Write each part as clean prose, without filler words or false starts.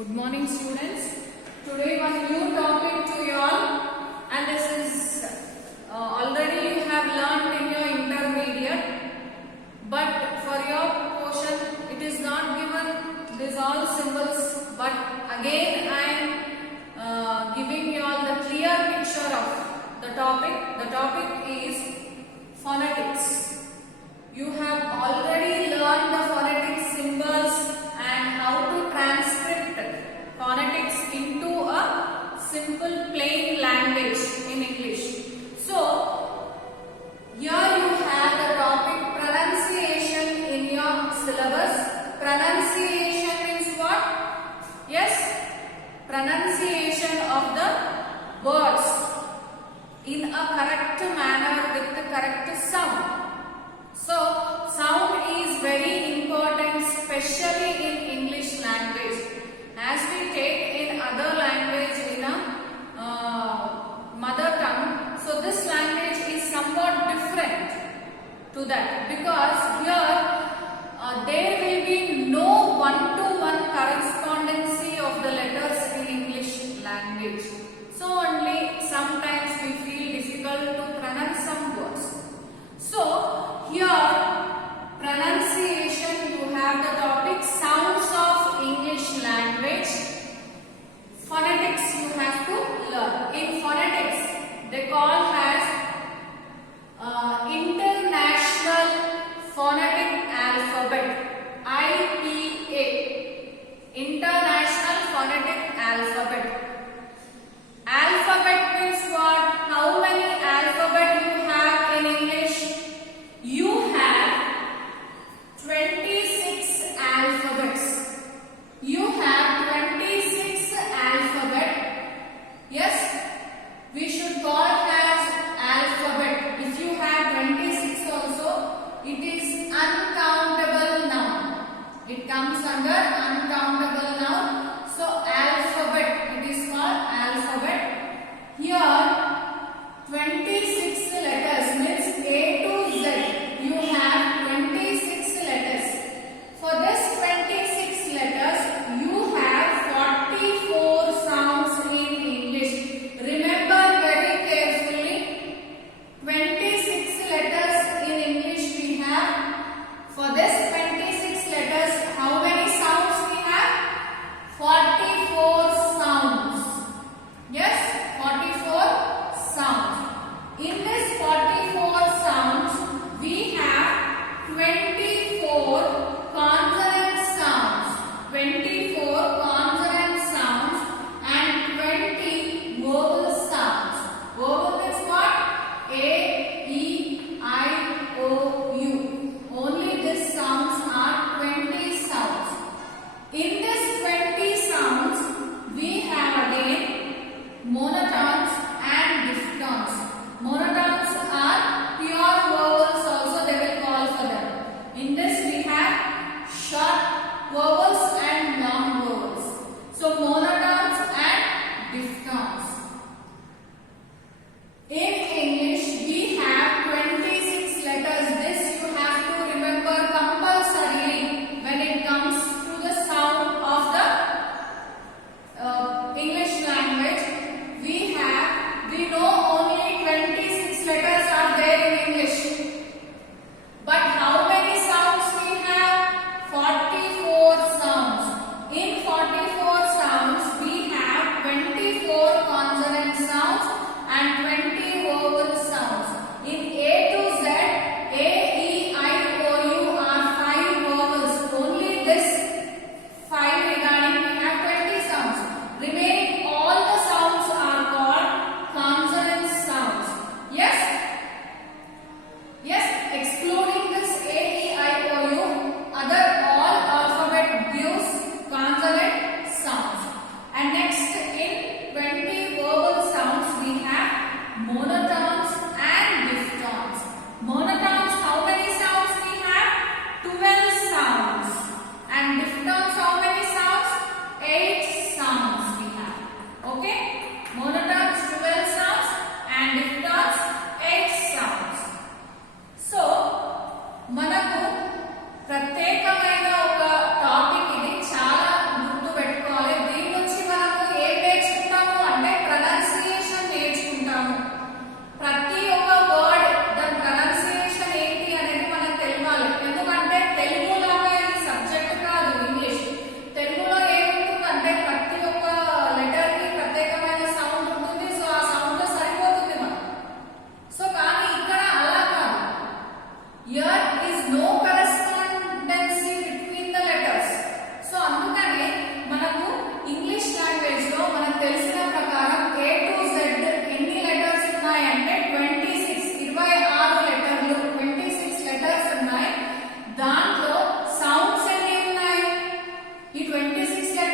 Good morning, students. Today one new topic to you all, and this is already you have learned in your intermediate, but for your portion it is not given these all symbols, but again I am giving you all the clear picture of the topic. The topic is phonetics. You have already learned the phonetic symbols and how to transcript phonetics into a simple plain language in English. So, here you have the topic pronunciation in your syllabus. Pronunciation means what? Yes, pronunciation of the words in a correct manner with the correct sound. So, sound is very important, especially in English language. As we take in other language in a mother tongue, so this language is somewhat different to that, because here there will be no one-to-one correspondency of the letters in English language. So only sometimes we feel difficult to pronounce some words. So here pronunciation, you have the topic sounds of English language. Phonetics you have to learn. In phonetics they call as international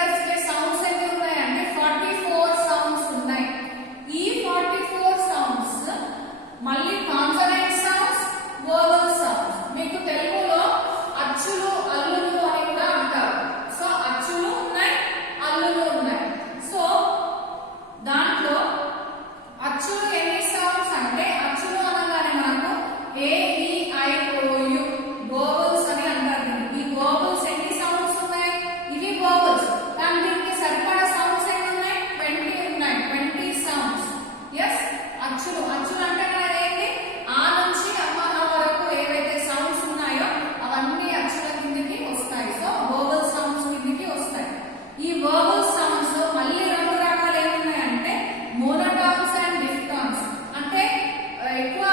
letters కి sounds ఎన్ని ఉన్నాయంటే 44 sounds ఉన్నాయి. ఈ 44 sounds మళ్ళీ consonant sounds, vowel sounds. మీకు తెలుగులో అచ్చులు అల్లులు అని కూడా అంటారు. సో అచ్చులు ఉన్నాయి, అల్లులు ఉన్నాయి. సో దాంట్లో అచ్చులు ఎన్ని సౌండ్స్ అంటే అచ్చులు అనగానే మనకు ఏ ఈ ఐ ఓ యు వోవెల్స్ అని అంటారు. ఈ వోవెల్స్ ఎన్ని సౌండ్స్ ఉన్నాయి? ఇవి వోవెల్స్. కానీ దీనికి సరిపడా సౌండ్స్ ఎన్ని ఉన్నాయి? 20 ఉన్నాయి. 20 సౌండ్స్. ఎస్, అచ్చులు. అచ్చులు అంటే ఏంటి? ఆ నుంచి అమ్మ వరకు ఏవైతే సౌండ్స్ ఉన్నాయో అవన్నీ అచ్చుల కిందకి వస్తాయి. సో వోవెల్ సౌండ్స్ కిందకి వస్తాయి. ఈ వోవెల్ సౌండ్స్ లో మళ్ళీ రెండు రకాలు ఏమున్నాయంటే మోనోటాన్స్ అండ్ డిఫ్టాన్స్. అంటే ఎక్కువ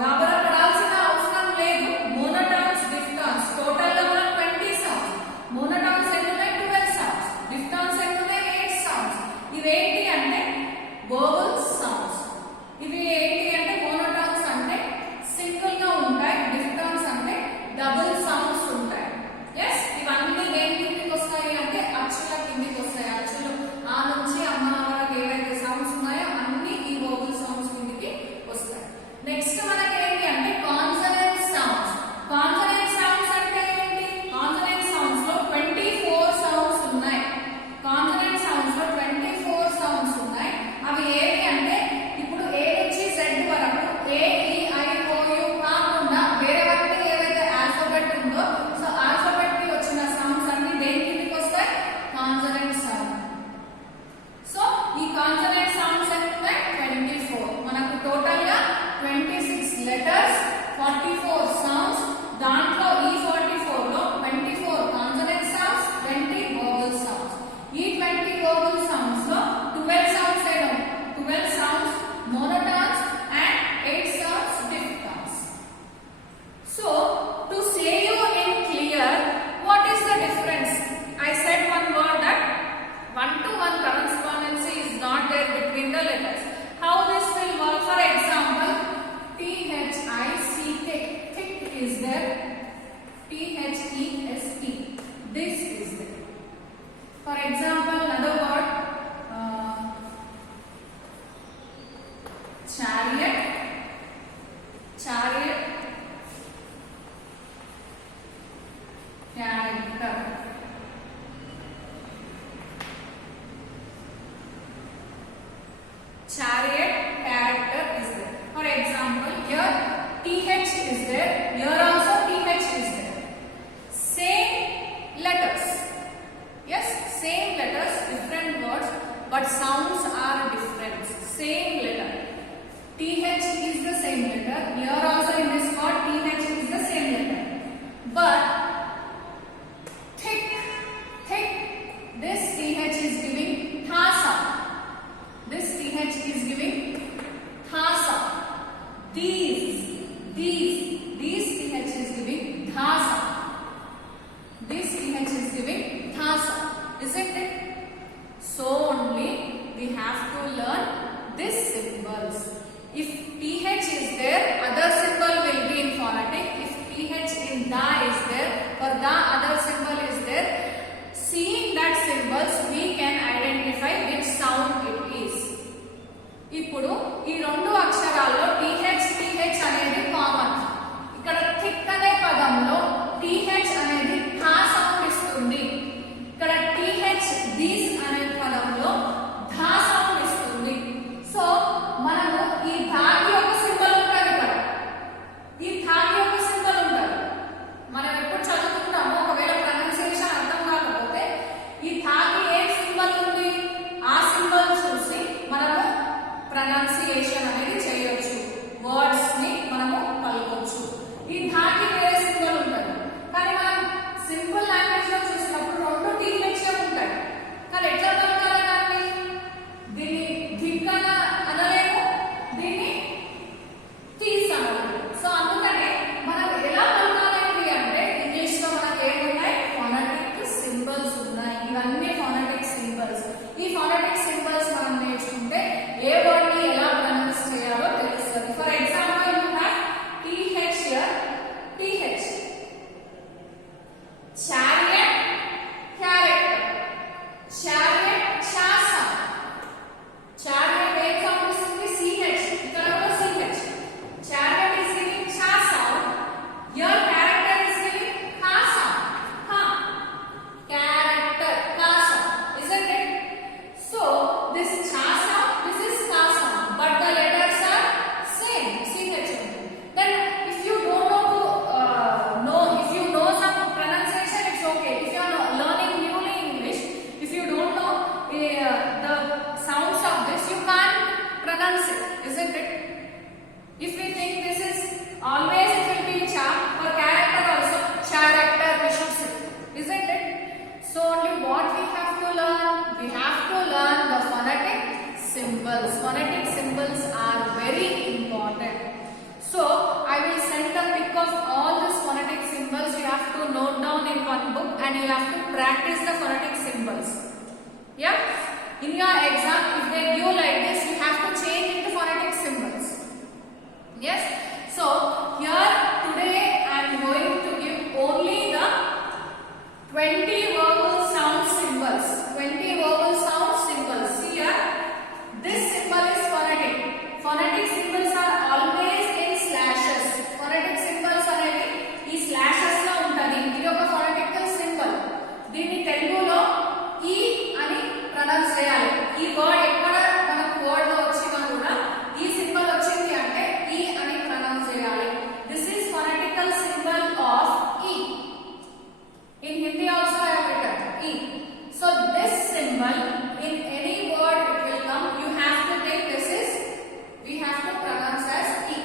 గాబరా పడాల్సిన అవసరం లేదు. మోనోటాన్స్, డిఫ్టాన్స్ టోటల్ గా మనకు 20 సౌండ్స్. మోనోటాన్స్ ఎన్ని ఉన్నాయి? 12 సౌండ్స్. డిఫ్టాన్స్ ఎన్ని ఉన్నాయి? 8 సౌండ్స్. ఇవేంటి అంటే వోవెల్ సౌండ్స్. ఇవి ఏంటి అంటే మోనోటాన్స్ అంటే సింగిల్ గా ఉంటాయి, డిఫ్టాన్స్ అంటే డబుల్ సౌండ్స్ ఉంటాయి. ఎస్, ఇవన్నీ దేని కిందకి వస్తాయి అంటే అచ్చుల కిందకి వస్తాయి. అచ్చులు ఆ నుంచి అమ్మ వరకు ఏవైతే సౌండ్స్ ఉన్నాయో అన్ని ఈ వోవెల్ సౌండ్స్ కిందకి వస్తాయి. నెక్స్ట్ మనకి ఏంటి అంటే కాన్సనెంట్ సౌండ్స్. కాన్సనెంట్ సౌండ్స్ అంటే ఏంటి? కాన్సనెంట్ సౌండ్స్ లో 24 సౌండ్స్ ఉన్నాయి. కాన్సనెంట్ సౌండ్స్ లో 24 సౌండ్స్ ఉన్నాయి. అవి ఏవి అంటే ఇప్పుడు ఏ నుంచి జెడ్ వరకు ఏ ఈ ఐ ఓ యు కాకుండా వేరే వరకు ఏవైతే ఆల్ఫాబెట్ ఉందో సో ఆల్ఫాబెట్ కి వచ్చిన సౌండ్స్ అన్ని దేని కిందకి వస్తాయి? Consonant sound. సో ఈ కాన్సనెంట్ సౌండ్స్ ఎన్ని ఉన్నాయి? 24. మనకు టోటల్ గా 26 లెటర్స్, 44 సౌండ్స్. దాంట్లో ఈ 44 లో 24 కాన్సనెంట్ సౌండ్స్, 20 వోవెల్ సౌండ్స్. ఈ 20 వోవెల్ సౌండ్స్ లో 12 సౌండ్స్ ఏమో 12 sounds monophthongs and 8 sounds diphthongs. So to say you in clear, what is the difference? I said one word that one-to-one correspondency is not there between the letters. How this will work? For example, thick, thick is there. these. This is there. For example, another word, chariot, chariot, character. Chariot, character is there. For example, here th is there, here also th is there. Same letters. Yes, same letters, different words, but sounds are different. Same letter. th is the same letter. Here also in this word th is the same letter. But thick, this th is giving tha sound. This th is giving tha sound. These th is giving tha sound. This th is giving tha sound. Isn't it? So only we have to learn these symbols. If th is there, other symbol will be in phonetic. If th in da is there, for da other symbol is there. Seeing that symbols, we can identify which sound it is. ఇప్పుడు ఈ రెండు అక్షరాల్లో th అనేది common. ఇక్కడ thick అనే పదంలో th అనేది థా సౌండ్ ఇస్తుంది. ఇక్కడ th దీస్ అనే పదంలో ధా సౌండ్ ఇస్తుంది. సో మనము ఈ ధాకి ఒక సింబల్ ఉంటుంది ఇక్కడ, ఈ ధాకి ఒక సింబల్ ఉంటుంది. మనం ఎప్పుడు చదువుకుంటామో ఒకవేళ ప్రొనౌన్సియేషన్ అర్థం కాకపోతే ఈ ధాకి ఏ సింబల్ ఉంది ఆ సింబల్ చూసి మనము ప్రొనౌన్సియేషన్ అనేది చేయొచ్చు, వర్డ్స్ ని మనము పలకొచ్చు. ఈ ధాకి వేరే సింబల్ ఉంటుంది, కానీ మనం సింపుల్ లాంగ్వేజ్ లో చూసినప్పుడు రెండు టీహెచ్ ఉంటాయి. కానీ ఎట్లా పలకాలి దాన్ని? దీన్ని ధిక్ అనలేము, దీన్ని తీస్ అనలేము. సో అందుకనే మనం ఎలా పలకాలి అంటే ఇంగ్లీష్ లో మనకి ఏమున్నాయి? ఫోనెటిక్ సింబల్స్ ఉన్నాయి. ఇవన్నీ ఫోనెటిక్ సింబల్స్. ఈ ఫోనెటిక్ సింబల్స్ మనం నేర్చుకుంటే ఏ వర్డ్ ని ఎలా ప్రొనౌన్స్ చేయాలో తెలుస్తుంది. For example you have th here, th, chariot, character. learn? We have to learn the phonetic symbols. Phonetic symbols are very important. So I will send a pic of all these phonetic symbols. You have to note down in one book and you have to practice the phonetic symbols. Yeah? In your exam, if they give like this, you have to change into phonetic symbols. Yes? So here today I am going to give only the 20 verbal sound symbols. 20 verbal sound symbols. See here, this symbol is phonetic. Phonetic symbols are always in slashes. Phonetic symbols అనేవి ఈ slashes లో ఉంటది. ఇది ఒక phonetical symbol. దీన్ని తెలుగులో ఈ అని ప్రొనౌన్స్ చేయాలి. ఈ వర్డ్ ఎక్కడ మనకు వర్డ్ లో వచ్చినా కూడా ఈ సింబల్ వచ్చింది అంటే ఈ అని ప్రొనౌన్స్ చేయాలి. This is phonetical symbol of E. In Hindi also I have written E. So this symbol in any word it will come. You have to take this is, we have to pronounce as E.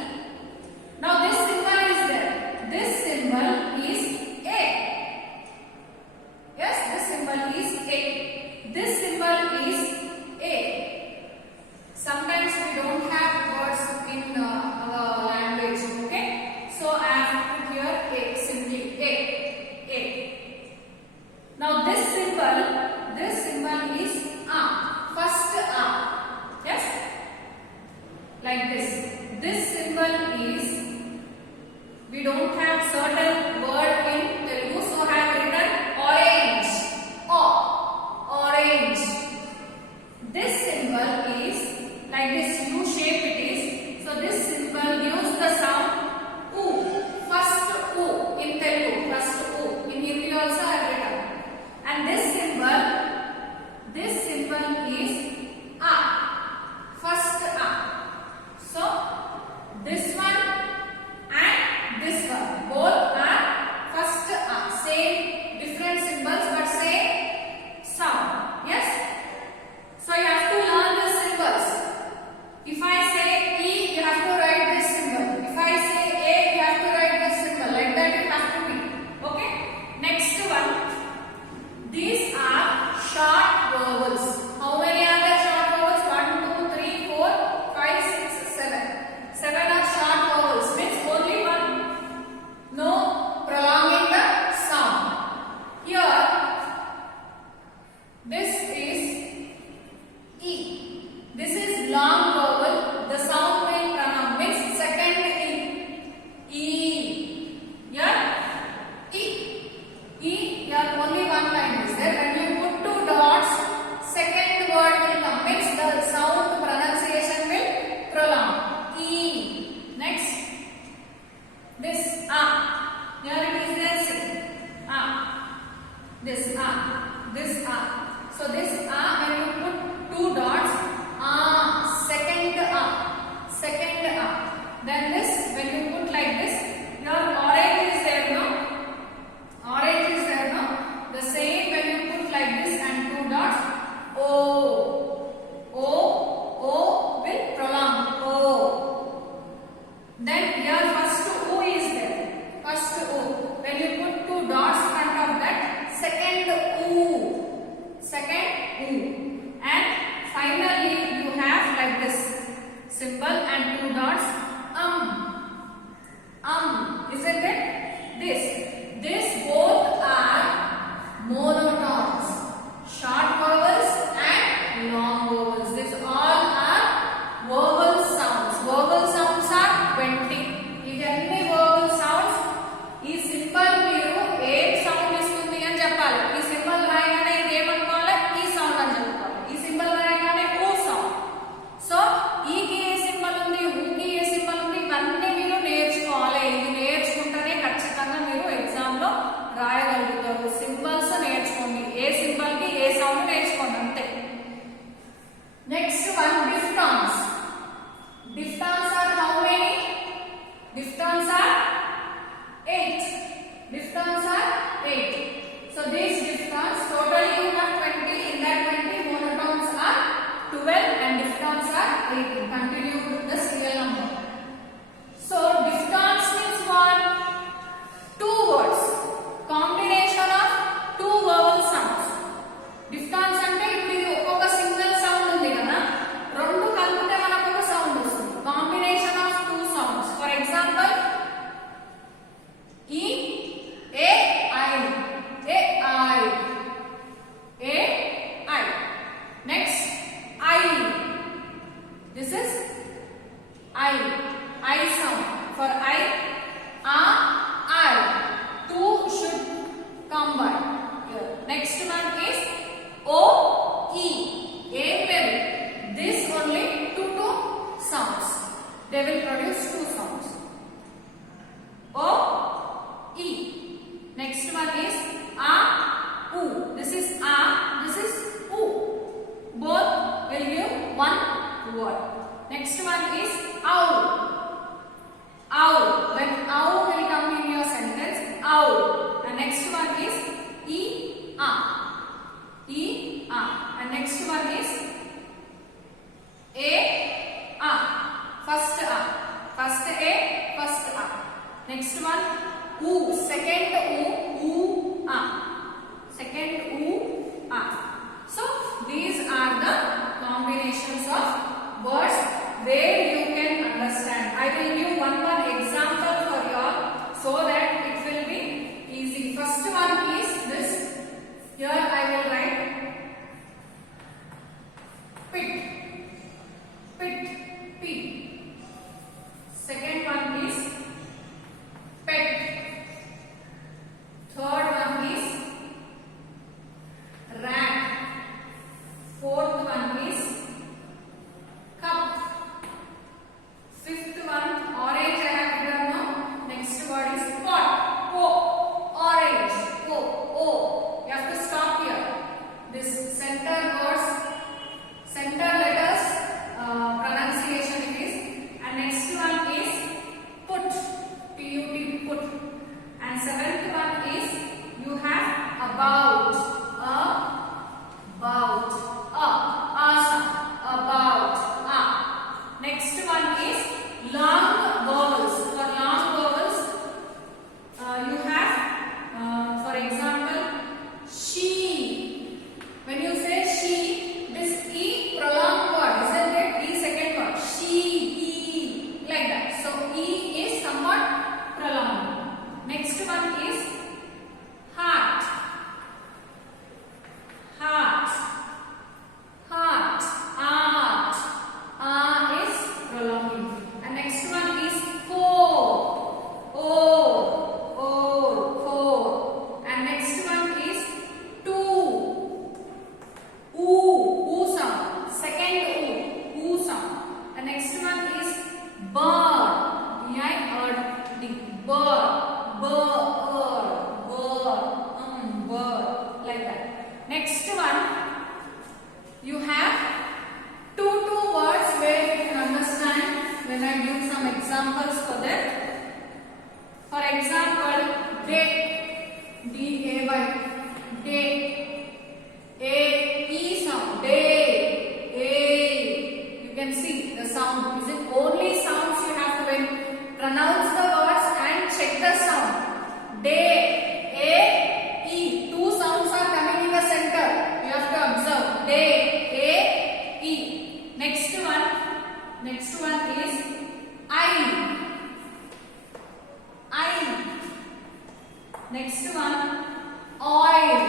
Now this symbol is there. This symbol is A. Yes, this symbol is A. This symbol is A. Sometimes we don't have words in our language. Okay, so I have to put here A, simply A. A. Now this symbol is A. First A. Yes? Like this. This symbol is, we don't have certain word in Telugu, so I have written orange. O. Orange. This symbol is like this U shape it is. So this symbol gives the sound U. First U in Telugu. First U. In Hindi also I have written. And this symbol is A. First A. So this one and this one both are first A. Same different symbols but same sound. Yes. So you have to learn these symbols. If I say E, you have to write this symbol. If I say A, you have to write this symbol. Like that you have to be. Okay. Next one. These are short vowels. How many are there short vowels? 1, 2, 3, 4, 5, 6, 7. 7 are short vowels. Means only one. No prolonging the sound. Here, this is E. This is long vowel. The sound will pronounce. Means second E. E. Here, E. E. Here only one line is there. When you put 2 dots, second word will come. Means the sound pronunciation will prolong. E. Next, this A. Here it is there. See. A. This A. This A. So this A, when you put 2 dots, A. Second A. Second A. Then this, when you put like this, your orange is there, no? Orange is there, no? The same when you put like this and 2 dots, O. O. O will prolong. O. Then here first O is there. First O. When you put 2 dots in front of that, second O. Second they will produce two sounds. O, E. Next one is A, U. This is A, this is U. Both will give one word. Next one is owl. Owl. When owl will come in your sentence, owl. And next one is E, A. E, A. And next one is A, A. First A. First A, first A. Next one, U. Second U, A. Second U, A. So, these are the combinations of words where you can understand. I will give one example for you all so that it will be easy. First one is this. Here I will write pit. Pit, P. Second one is pet. Third one is rat. Fourth one is cup. Fifth one, orange I have given now. Next word is pot. O, orange. O. You have to stop here. This center words, center letters pronunciation it is. And next one is put. P-U-T, put. And seventh one is you have about. About. Awesome. About. Next one is long vowels. For long vowels, you have, for example, she. When you say she, this E prolonged word, isn't it? E second word. She, E, like that. So E is somewhat prolonged. Next one is heart. Heart. Heart. Art. Is prolonging. And next one is core. Core. And next one is two. U sound. Second U sound. And next one is bird. B-I-R-D. Bird. Bird. Like that. Next one, you have two words where you can understand when I give some examples for that. For example, day. D-A-Y. Day. A-E sound. Day. A. You can see the sound. Is it only sounds you have to pronounce the words and check the sound. Day. A-E. Two sounds are coming in the center. You have to observe. Day. A-E. Next one is I. Next one, oil.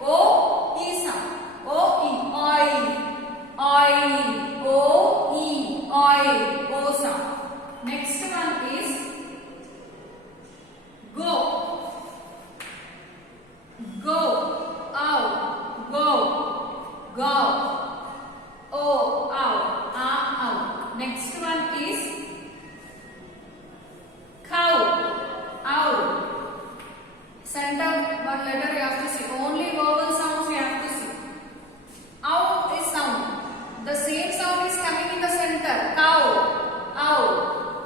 O-E sound. O-E. Oil. O-E. Oil. O sound. Next one is go. Out. Go. O, ow. Next one is cow. Center one letter you have to see. Only vowel sounds you have to see. Ow is sound. The same sound is coming in the center. Cow.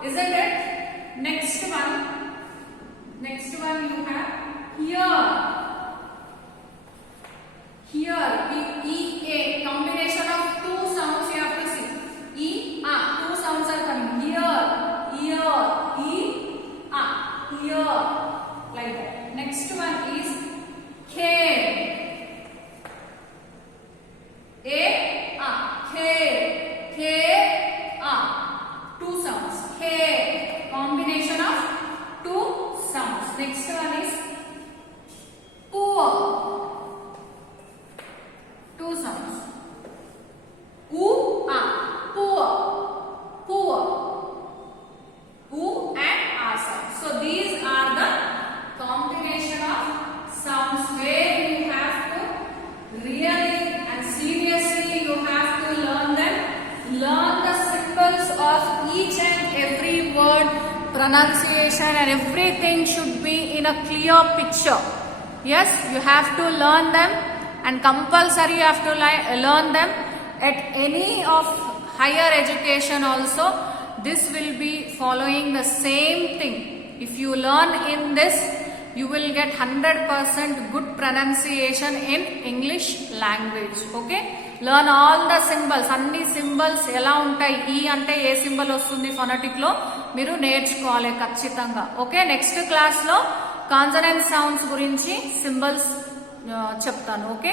Isn't it? Next one you have here. E-A. Combination of two sounds you have to see. E-A. Two sounds are coming. Here. E-A. Here. Like that. Next one is care. A-A. Care. Two sounds. Care. Combination of two sounds. Next one is poor. Two sounds. U-A. Poor. U and A sound. So these are the combination of sounds where you of each and every word, pronunciation and everything should be in a clear picture. Yes, you have to learn them, and compulsory you have to learn them at any of higher education also. This will be following the same thing. If you learn in this, you will get 100% good pronunciation in English language. Okay, learn all the symbols. అన్ని symbols ఎలా ఉంటాయి, ఈ అంటే ఏ symbol వస్తుంది phonetic లో మీరు నేర్చుకోవాలి ఖచ్చితంగా. ఓకే, నెక్స్ట్ క్లాస్ లో కాన్సనెంట్ సౌండ్స్ గురించి సింబల్స్ చెప్తాను. ఓకే.